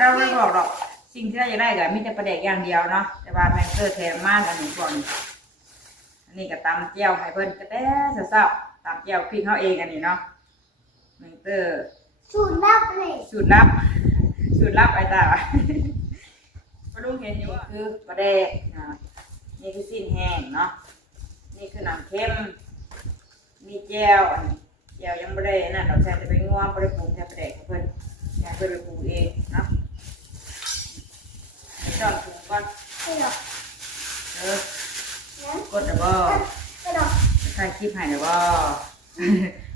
เราไม่บอกหรอกสิ่งที่เราจะได้ก็มีแต่ประเด็กอย่างเดียวเนาะแต่ว่าแมงเกอร์แถมมากอันนี้ก่อนอันนี้ก็ตำเจียวให้เพิ่นก็แต่เศร้าๆตำเจียวพริกเขาเองอันนี้เนาะแมงเกอร์สูตรลับเลยสูตรลับไอ้ตาปลาดุกเห็นอยู่ว่าคือประเด็กนี่คือสิ้นแห้งเนาะนี่คือน้ำเค็มมีแจ่วอันนี้แจ่วยังไม่ได้นั่นเราแทนจะไปง่วงไม่ได้ปรุงแทนประเด็กเพิ่นแทนเพิ่นไปปรุงเองเนาะจอนปรุงก่อนกดเดี๋ยวบ่ใส่คลิปให้เดี๋ยวบ่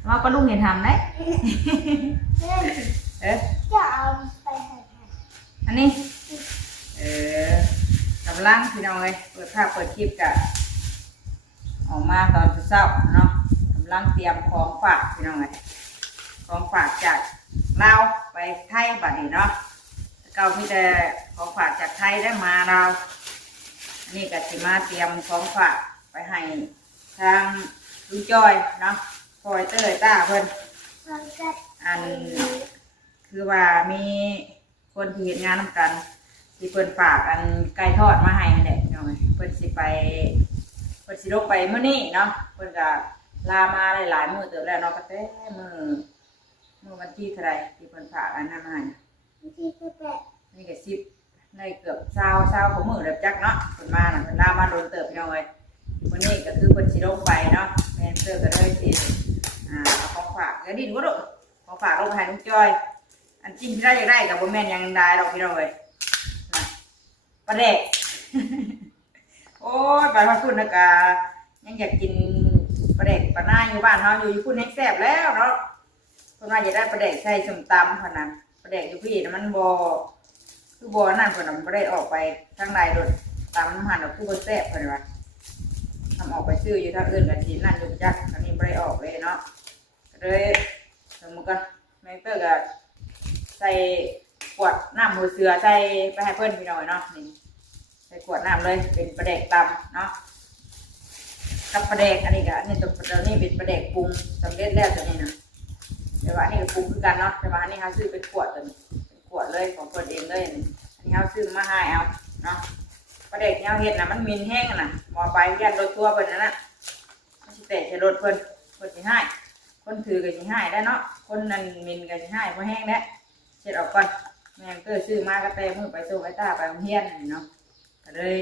ว่าปลาดุกเห็นทำได้จะเอาไปให้อันนี้กำลังพี่น้องเลยเปิดภาพเปิดคลิปกะออกมาตอนเช้าเนาะกำลังเตรียมของฝากพี่น้องเลยของฝากจากลาวไปไทยบัดนี้เนาะเก่าพี่แต่ของฝากจากไทยได้มาเรานี่ก็จะมาเตรียมของฝากไปให้ทางลุงจอยเนาะพอยเตอร์ต้าเพิ่นอันคือว่ามีคนที่เห็นงานนำกันที่เพิ่นฝากอันไก่ทอดมาให้เนี่ยเนาะเพิ่นสิลงไปมื้อนี้เนาะเพิ่นก็ลามาหลายๆมื้อเติบแล้วเนาะก็แต่มื้อวันที่เท่าไหร่ที่เพิ่นฝากอันนั้นมาให้วันที่18นี่ก็10ในเกือบ20กว่ามื้อแล้วจักเนาะเพิ่นมาน่ะเพิ่นลามาโดนเติบพี่น้องเอ้ยมื้อนี้ก็คือเพิ่นสิลงไปเนาะแม่นเตอร์ก็เลยสิเอาของฝากเดี๋ยวดินบ่ลูกของฝากลงให้ลุงจอยอันจริงที่ได้อยากได้กับบ่แม่นยังได้ดอกพี่น้องเอ้ยปลาแดกโอ้ยไปพอพูดนะกะยังอยากกินปลาแดกปลาหน้าอยู่บ้านเขาอยู่พูดให้แซ่บแล้วเนาะคนว่าอยากได้ปลาแดกใส่ส้มตำขนาดปลาแดกอยู่พี่มันคือบ่นั่นคนนั้นบ่ได้ออกไปทางใดโดนตำหั่นเอาคือบ่แซ่บเพิ่นว่าทำออกไปซื้ออยู่ทางอื่นกันทีนั่นอยู่จักอันนี้บ่ได้ออกเลยเนาะเลยสมมุติก็แม่เตอร์ก็ใส่ขวดน้ำมือเสือใส่ไปให้เพื่อนพี่น้อยเนาะนี่ใส่ขวดน้ำเลยเป็นปลาแดกตำเนาะกับปลาแดกอันนี้ก็นี่ตัวนี้เป็นปลาแดกปรุงสำเร็จแล้วตัวนี้นะแต่ว่าอันนี้ปรุงคือกันเนาะแต่ว่าอันนี้เขาซื้อเป็นขวดตัวนี้เป็นขวดเลยของคนเองเลยอันนี้เขาซื้อมาให้เอาเนาะปลาแดกเนี่ยเห็ดนะมันมินแห้งนะมอไปยันรถทัวร์เพิ่นนั่นน่ะมันสิเตะใส่รถเพิ่นสิให้คนถือก็สิให้ได้เนาะคนนั้นมินก็สิให้เพราะแห้งแล้วเช็ดออกก่อนแม่ก็ซื้อมากระเตมือไปส่งไอ้ตาไปโรงเรียนเนาะก็เลย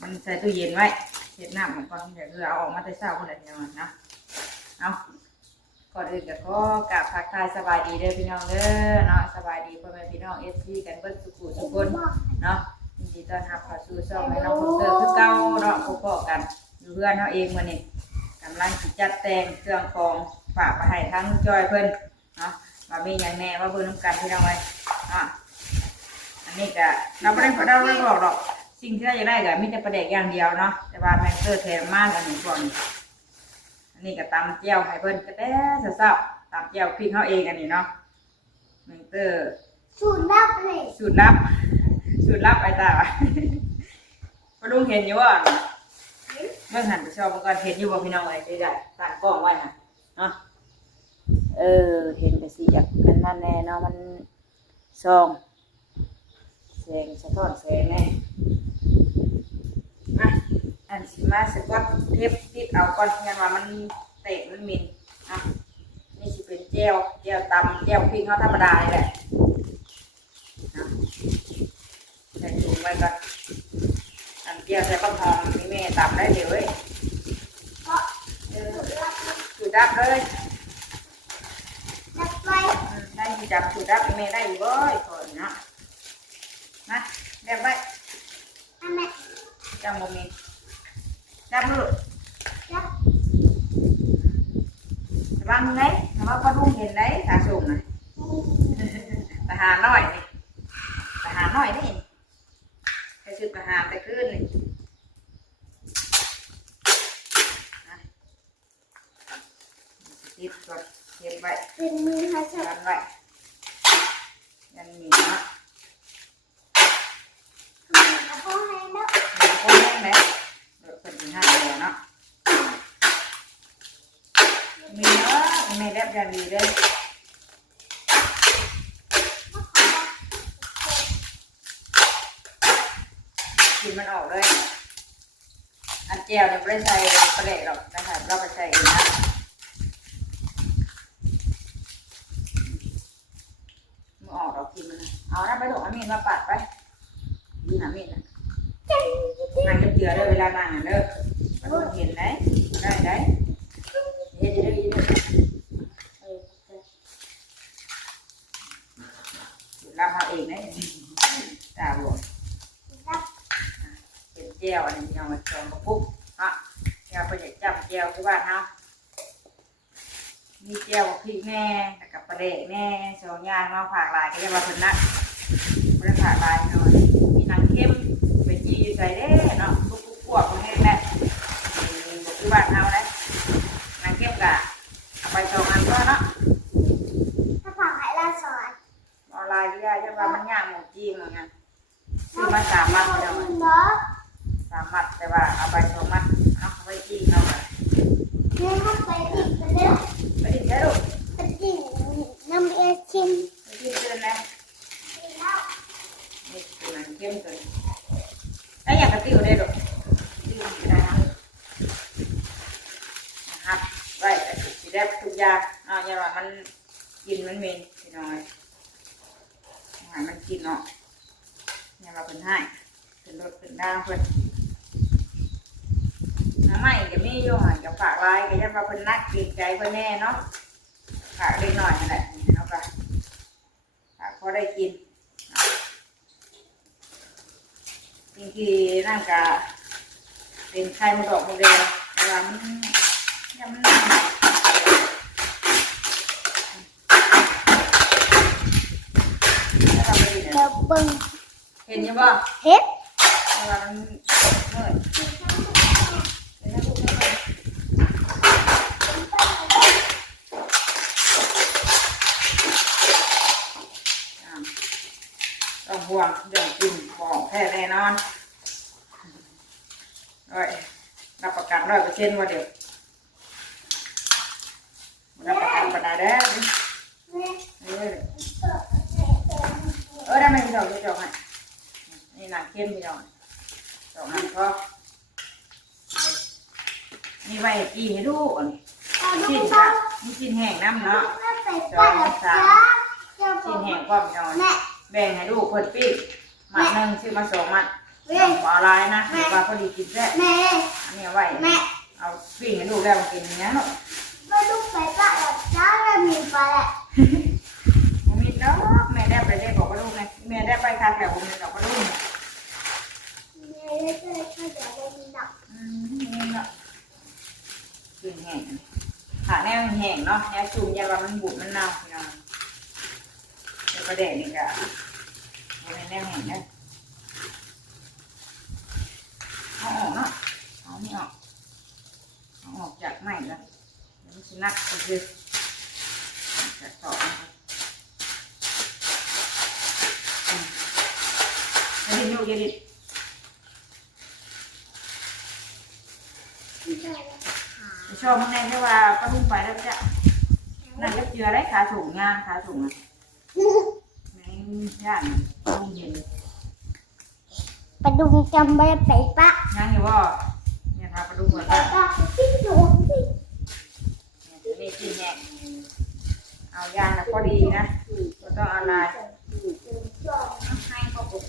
มันใส่ตู้เย็นไว้เช็ดน้ำของก่อนเดี๋ยวเอาออกมาแต่เช้าคนละเดียวนะเอาก่อนอื่นก็ขอกราบทักทายสบายดีเด้อพี่น้องเด้อเนาะสบายดีพ่อแม่พี่น้องFCกันเบิ้ลสุขุทุกคนเนาะยินดีต้อนรับเข้าสู่ช่องแม่น้องเตอร์คือเก่าเนาะพบกันอยู่เพื่อนเขาเองมื้อนี้กำลังจัดแต่งเครื่องของฝากไปให้ทั้งจอยเพิ่นเนาะมามีอย่างแน่ว่าเบิ่งน้ำกันพี่น้องไว้อันนี้ก็เราไม่บอกหรอกสิ่งที่เราจะได้ก็มีแต่ประเด็กอย่างเดียวเนาะแต่ว่าแมงเกอร์แถมมากอันนี้ก่อนอันนี้ก็ตำเจียวให้เพิ่นก็แต่เศร้าๆตำเจียวพริกเขาเองอันนี้เนาะแมงเกอร์สูตรลับเลยสูตรลับไอ้ตาปลาดุกเห็นอยู่ว่าเมื่อหันไปชอบมันก็เห็นอยู่ว่าพี่น้องไอ้ได้ตั้งกล้องไว้นะเนาะเห็นไปสิจากนั่นแน่เนาะมันซองแสงสะท้อนแสงแน่อันสิมาสกอตเทปติดเอาก่อนงั้นว่ามันเตะมันมินนี่สิเป็นเจลตำเจลพริกเขาธรรมดาเลยแหละใส่ถุงไว้ก่อนอันเจลใส่ปังหอมนี่แม่ตำได้เดี๋ยวเว้ยคือดับเลยได้จับสูดดับแม่ได้อยู่บ่อยก่อนเนาะนะเรียบไว้จังโมมีจับมือระวังไหนระวังปลาดุกเห็นไหนขาสูงนะทหารน้อยนี่ทหารน้อยนี่ใครชื่อทหารแต่ขึ้นนี่ติดก่อนเก็บไว้เป็นมือค่ะยันไว้ยันมีนะพ่อให้แล้วพ่อแม่ไหมเดี๋ยวเป็นห้าเดียวเนาะมีเนาะไม่ได้ยันมีเลย กินมันออกเลยอันแก้วเนี่ยไม่ได้ใส่ปลาแดกหรอกนะคะเราไปใส่เองนะมันออกเรากินมันเอานะไปถูกเอามีดมาปัดไปนี่นะมีดนะนางจะเจือได้เวลานางเด้อไปถูกเห็นได้ได้เฮ็ดได้ยินเราเอาเองนะตาบวมเป็นแก้วอันนี้เอามาชงกระปุกฮะแก้วไปอยากจับแก้วที่บ้านเนาะมีแก้วพริกแน่กับปลาเด็กแน่สองอย่างมาผักลายก็จะมาเป็นนักไม่ได้ผักลายหน่อยมีหนังเข้มไปจีอยู่ใส่เด้เนาะพวกพวกนี่แหละบอกที่บ้านเอาเลยหนังเข้มกะเอาไปสองอันก็เนาะ ถ้าผักให้เราสอน ออนไลน์ที่ได้ใช่ป่ะมันยากหมดจริงเหมือนกันซื้อมา3 มัดเดียวมัน เนาะ 3 มัดแต่ว่าเอาไป2 มัดเอาไปจริงเอาไป เนื้อถ้าไปติดกันเด้อ ไปดิใช่ลูก ไปติดน้ำเอชิม ไปกินเดือนแล้ว แล้ว นี่คือมันเข้มเกินแล้วอยากกระติ้วได้ลูกติ้วไม่ได้นะครับไว้แต่สีแดงทุกอย่างเอาอย่างว่ามันกินมันเหม็นพี่น้อยมันกินเนาะอย่างว่าเป็นให้เป็นรถเป็นด่างเพิ่นน้ำใหม่จะมีอยู่ห่างกับฝากลายก็ยังว่าเป็นนักเกรงใจเพื่อนแน่เนาะฝากเล็กหน่อยนั่นแหละเอาไปฝากพอได้กินจริงๆนั่งกะเป็นไข่มดดอกมดแดงแต่ว่ามันยังมันแล้วเราไปดิเนี่ย เดี๋ยวเบิ่ง เห็นยังบ่ เฮ็ด แต่ว่ามันเมื่อยเห็นแล้วลูกไม่เป็นต้องห่วงเรื่องกินบอกแท้แน่นอนรับประกัน100%ว่าเดี๋ยวรับประกันปัญหาเด้อได้ไหมพี่น้องจะจองให้นี่หนังเข้มพี่น้องจองให้ก็นี่ไว้กี่ให้ดูอันนี้ เอาดู ชิ้น บ้า ละมีชิ้นแห้งน้ำเนาะ ถ้าไปบ้านแล้วจ้าเจ้า ชิ้นแห้งก็พี่น้อง แม่ แบ่งให้ลูกคนปิ้งมัดหนึ่งซื้อมา2 มัด เว้ย ขอลายนะถือว่าพอดีกินแซ่บ แม่ อันนี้เอาไว้ แม่ เอาปิ้งให้ลูกได้มากินอย่างนี้เนาะ มาดูไปบ้านแล้วจ้าแล้วมีปลาแหละ ผมมีดอกแม่ได้ไปได้บอกว่าลูกไงแม่ได้ไปทานแต่ผมมีดอกว่าลูก แม่ได้เจอข้าวเดี๋ยวได้มีดอก นี่เนาะชิ้นแห้งขาแนวแห้งเนาะแนวจุ่มยาว่ามันบุบมันเน่าพี่น้องแล้วก็แดดนี่ก็เอาแนวแห้งนะเอาออกเนาะเอาไม่ออกเอาออกจากไหม้แล้วมันจะนักก็คือจะต่ออย่าดิ้นลูกอย่าดิ้น ชอบมันแน่แค่ว่าป้าทุ่งไปแล้วจ้ะนั่นก็เจือได้ขาสูงงานขาสูงอ่ะแม่งย่านต้องเย็น ปลาดุงจำไม่ได้ไปปะ งานอยู่ว่าเนี่ยทาปลาดุกเหมือน ไป กัน ปะที่หนูที่ นี่จีแหงเอายางนะพอดีนะก็ต้องเอาลายให้ก็ปุก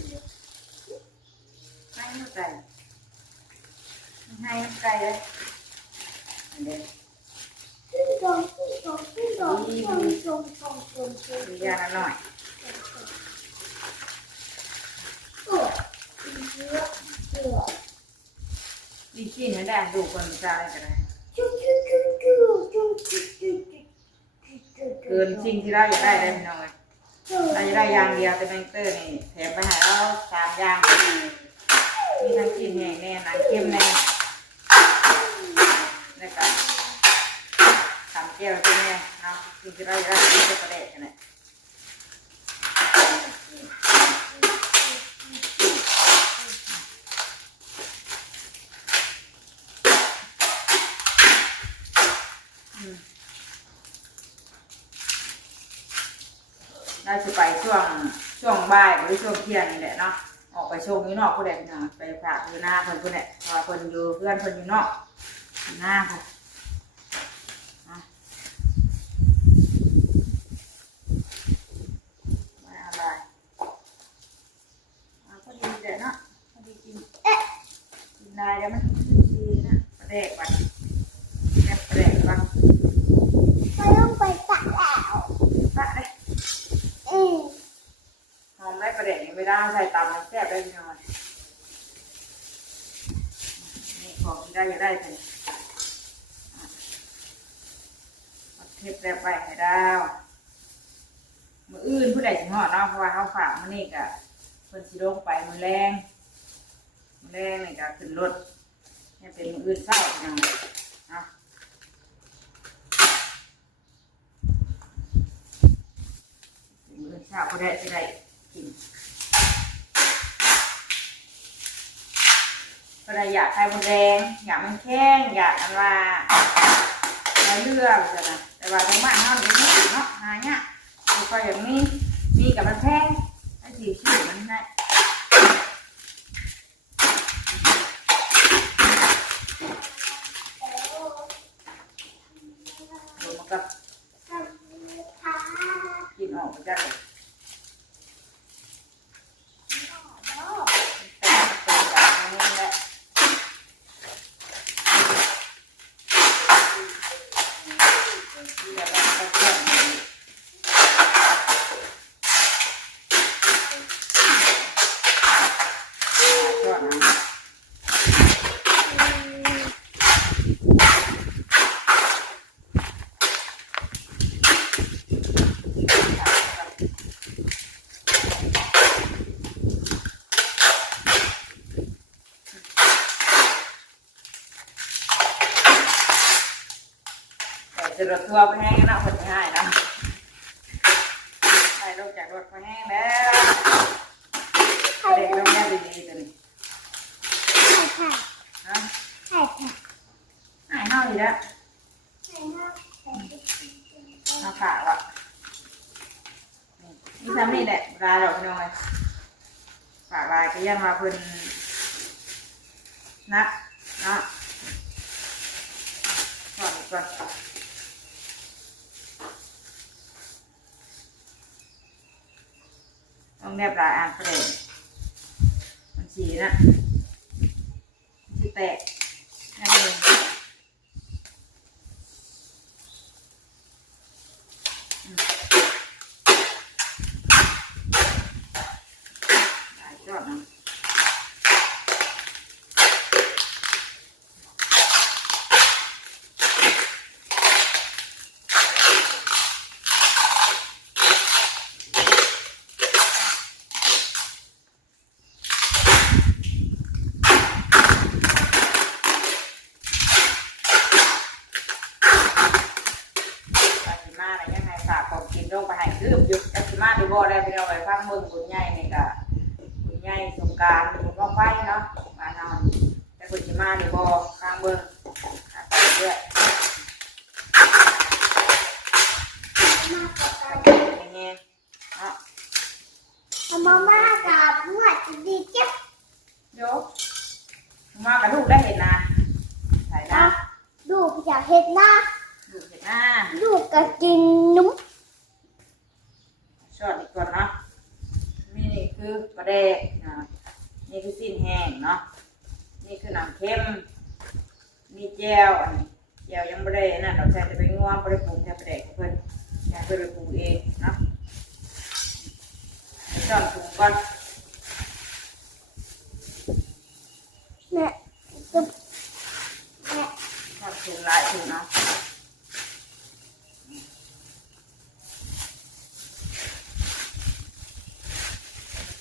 ให้ไก่ให้ไก่เลยเด็กมียาหน่อยดีขี้นะแดงดูคนจะอะไรกันนะเกินสิ่งที่เราอยากได้เลยพี่น้องเลยเราจะได้ยางเดียวแต่แบงเตอร์นี่แถมไปให้เรา3 อย่างมีทั้งชิ้นแห้งแน่หนังเข้มแน่แล้วก็3 แก้วเป็นแน่เอาสิ่งที่เราอยากได้ที่จะประเด็นกันเลยเราจะไปช่วงบ่ายหรือช่วงเที่ยงนี่แหละเนาะอ อกไปชงอยู่นอกผู้ใดนะไปฝากอยู่หน้าคนผู้ใดพอคนอยู่เพื่อนคนอยู่นอกหน้าค่ะไม่อะไรพอดีเดี๋ยวนะพอดีกินได้แล้วมันดีนะประเด็กวันแค่ประเด็กวัน ไม่ต้องไปตัดแล้ว ตัดเลยหอมได้ประเด็กยังไม่ได้ใส่ตำมันแซ่บได้พี่น้อยนี่ของที่ได้ยังได้เลยเทปแบบไปให้ดาวมืออื่นผู้ใดถึงหอดเนาะเพราะว่าเขาฝากมันนี่กะเพิ่นสิลงไปมือแรงนี่ก็ขึ้นรถนี่เป็นมืออื่นเศร้าอย่างเนาะมืออื่นเศร้าผู้ใดสิได้กินผู้ใดอยากไข่มดแดงอยากมันแข็งอยากอันว่าเลือกจ้ะนะแต่ว่าตรงบ้านเขาอย่างนี้เนาะหาเนี่ยก็อย่างนี้มีกับมันแพงไอ้ที่ชื่อมันได้ลงมากับกินออกมาจากเลยจะรถทัวร์ไปแห้งนะคนง่ายนะไปลงจากรถไปแห้งแล้วเด็กลงได้ดีๆตัวนี้นะหายเน่าอยู่แล้วเอาขาว่ะนี่ทำนี่แหละลาดอกน้อยฝากลายก็ยังมาเพิ่นนักเนาะก่อนก่อนต้องแนบลายอ่านประเด็นมันสีนะสีแตกนั่นเองหลายจอดนะกินลงไปให้คือหยุดกัมาดูบ่ได้ไปเอาไปฟังเมืองบุญใหญ่นี่ก็บุญใหญ่สงกรานต์บุญบ้างไฟเนาะมานอนแต่บุญมาดูบ่ข้างเมืองไปเรื่อยเงี้ยเนาะมาม่ากับหวดดีจับโยมากับลูกได้เห็นนะถ่ายนะลูกอยากเห็นหน้าลูกเห็นหน้าลูกก็กินนุ่มชอดอีกก่อนเนาะนี่คือปลาแดกนะนี่คือสิ้นแห้งเนาะนี่คือน้ำเค็มนี่แจ่วอันนี้แจ่วยังไม่ได้นะเราใช้จะไปงัวไม่ได้ปรุงแค่ปลาแดกเพื่อนอยากเพื่อนไปปรุงเองเนาะชอบปรุงก่อนแม่ชอบปรุงหลายปรุงเนาะ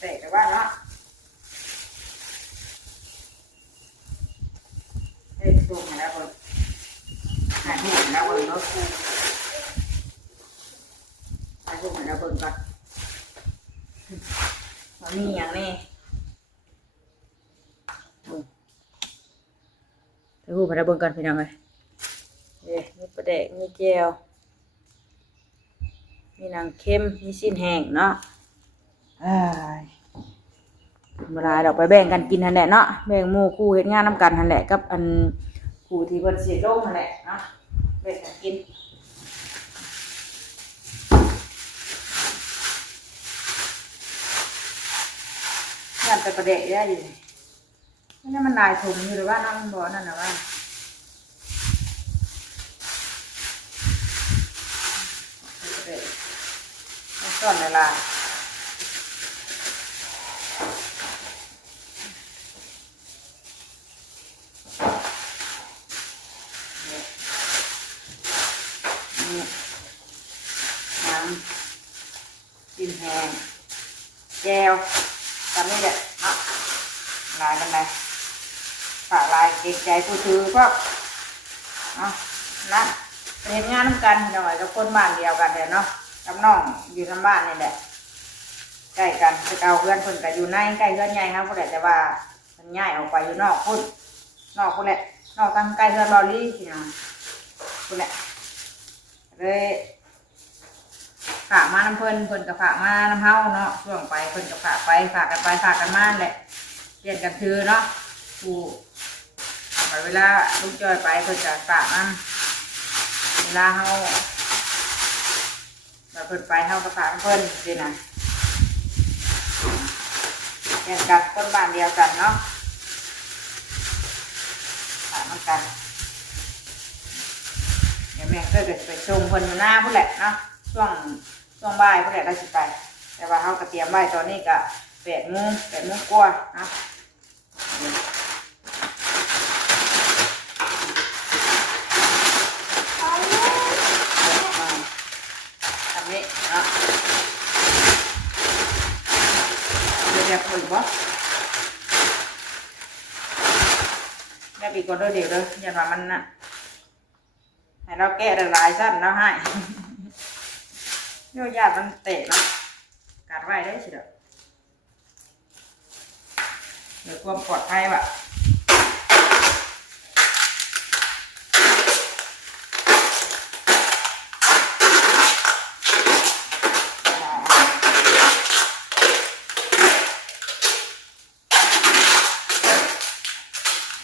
เตะแต่ว่าเนาะเฮ้ยปรุงมาแล้วคนหายหัวแล้วคนเนาะหายหัวแล้วคนก่อนมันมีอย่างนี้ไปหูพระเบิ่งกันพี่น้องเลยมีปลาแดกมีแจ่วมีหนังเค็มมีสิ้นแห้งเนาะ เวลาเราไปแบ่งกันกินหั่นแหละเนาะแบ่งหมู่คู่เฮ็ดงานนํกันหั่นแหละกับอันคู่ที่เพิ่นสิลงหั่นแหละเนาะแบ่งกันกินงานแต่ประเดะได้อยู่นี่มันนายถุงอยู่หรือว่าน้องบ่นั่นน่ะว่าซ่อนเวลาน้ำจิ้มแห้งแก้วตามนี้แหละเนาะลายกันเลยฝากลายเกรงใจผู้ถือก็เนาะนั่นเห็นงานน้ำกันหน่อยกับคนบ้านเดียวกันเลยเนาะกับน้องอยู่ทางบ้านนี่แหละใกล้กันจะเอาเพื่อนคนก็อยู่ในใกล้เพื่อนใหญ่ครับพวกแต่ว่ามันง่ายออกไปอยู่นอกพุ่นนอกพุ่นแหละนอกตั้งใกล้เพื่อนบอลลี่สินะพุ่นแหละเลยฝากมาน้ำเพิ่นกับฝากมาน้ำเฮาเนาะช่วงไปเพิ่นกับฝากไปฝากกันไปฝากกันมาแหละเปลี่ยนกันถือเนาะกูเวลาลูกจอยไปเพิ่นจะฝากน้ำเวลาเฮาเพิ่นไปเฮากับฝากเพิ่นสินะเปลี่ยนกันคนบ้านเดียวกันเนาะฝากมันกันเดี๋ยวแม่ก็จะไปชมคนอยู่หน้าพุ่นแหละเนาะช่วงบ่ายพุ่นแหละก็สิไปแต่ว่าเขาก็เตรียมไว้ตอนนี้ก็8 โมงกว่าเนาะทำนี้เนาะเดี๋ยวคนบ่แม่ปีก่อนเดี๋ยวยันว่ามันน่ะให้เราแก้หลายสั้นแล้วให้โยญาติมันเตะเนาะกัดไว้ได้สิเด้อเดี๋ยวความปลอดภัยว่ะ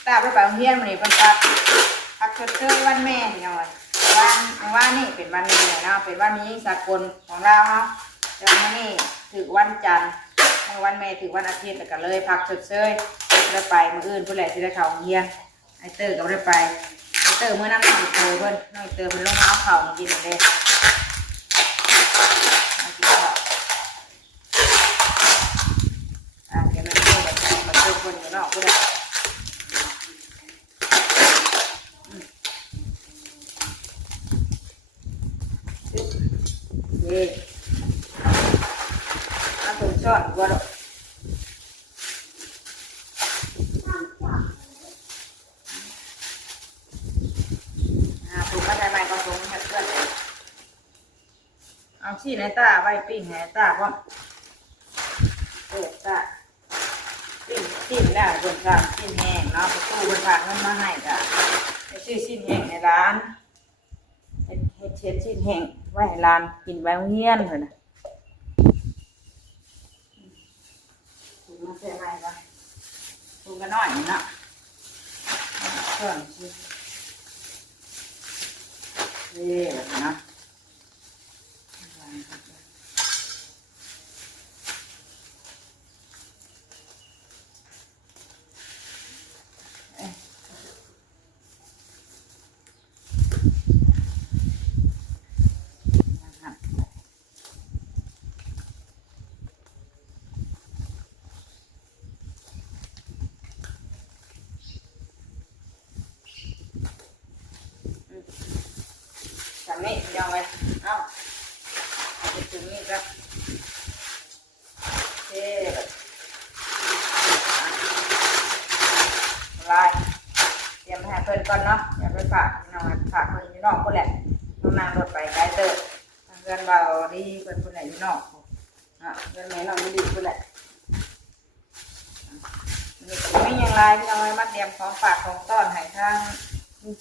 ตาไปโรงเรียนมันนี่เป็นพักชดเชยวันแม่หน่อยวันนี่เป็นวันแม่เนาะเป็นวันมีสากลของเราเนาะแต่วันนี้ถือวันจันทร์วันแม่ถือวันอาทิตย์แต่ก็เลยพักชดเชยได้ไปมื้ออื่นเพื่อแหละที่ได้เข้าโรงเรียนไอเตอร์ก็ได้ไปไอเตอร์เมื่อนั้นน้องเตอร์เพิ่นน้องเตอร์เพิ่นลงมาเอาข้าวกินเลยเดี๋ยวมันเตอร์มันเตอร์คนอยู่นอกก็ได้เอาถุงช้อนวัวดถุงมาใส่ไม้ก็ถุงให้เพื่อนเอาชี้ในตาไว้ปิ้งในตาพร้อมตาปิ้งชิ้นแล้วบนทางชิ้นแห้งเนาะประตูบนทางมันมาให้จ้ะไปซื้อชิ้นแห้งในร้านเฮ็ดชิ้นแห้งไว้ให้ร้านกินไว้โรงเรียนเลยนะถุงมาใส่ไม้ก่อนถุงก็น้อยนี่เนาะเพิ่มชิ้นนี่แบบนี้นะทำนี่ยังไงเอ้าถึงนี่ก็เท่ลายเตรียมให้เพิ่นก่อนเนาะอย่าไปฝากน้องฝากเพิ่นอยู่นอกคนแหละต้องนั่งรถไปไกลเติบเพื่อนเบาดีเพิ่นคนไหนอยู่นอกเพื่อนแม่น้องดีคนแหละนี่ก็ไม่ยังไรพี่น้องมาเตรียมของฝากของต้อนให้ทาง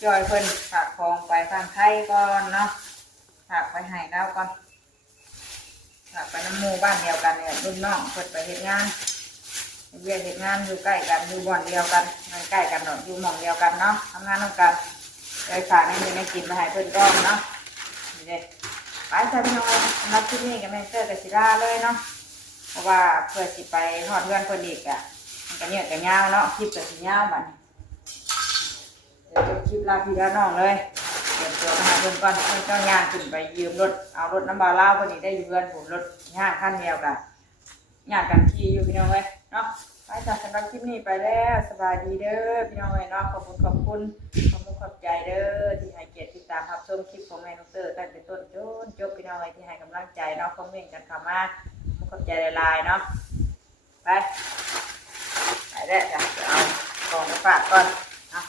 จอยเพิ่นฝากของไปทางไทยก่อนเนาะฝากไปให้แล้วก่อนฝากไปน้ำมูบ้านเดียวกันเนี่ยรุ่นน้องเพิ่นไปเฮ็ดงาน เวียนเหตุงานอยู่ใกล้กันอยู่บ่อนเดียวกันงานใกล้กันเนาะอยู่หม่องเดียวกันเนาะทำงานร่วมกันเลยฝากในมือในกินมาให้เพื่อนก้องเนาะนี่เลยไปใส่พี่น้องนัดที่นี่กับแม่เตอร์กับศิลาเลยเนาะเพราะว่าเพื่อสิไปหอดเพื่อนคนอีกอ่ะมันก็เนี่ยกับเงาเนาะคลิปกับสีเงาบัดเดี๋ยวจะคลิปลาพี่ลาน้องเลยเตรียมตัวมาหาเพื่อนก่อนเพื่อนเจ้าย่างขึ้นไปยืมรถเอารถน้ำบาล่าคนนี้ได้อยู่เพื่อนผมรถย่างขั้นเดียวกันย่างกันขี่อยู่พี่น้องเลยเนาะไปจากสำหรับคลิปนี้ไปแล้วสบายดีเด้อพี่น้องเลยเนาะขอบคุณขอบใจเด้อที่ให้เกียรติติดตามรับชมคลิปของแม่น้องเตอร์ตั้งแต่ต้นจนจบพี่น้องเลยที่ให้กำลังใจเนาะคอมเมนต์กันเข้ามาขอบใจหลายๆเนาะไปแล้วจ้ะเอาของมาฝากก่อนเนาะ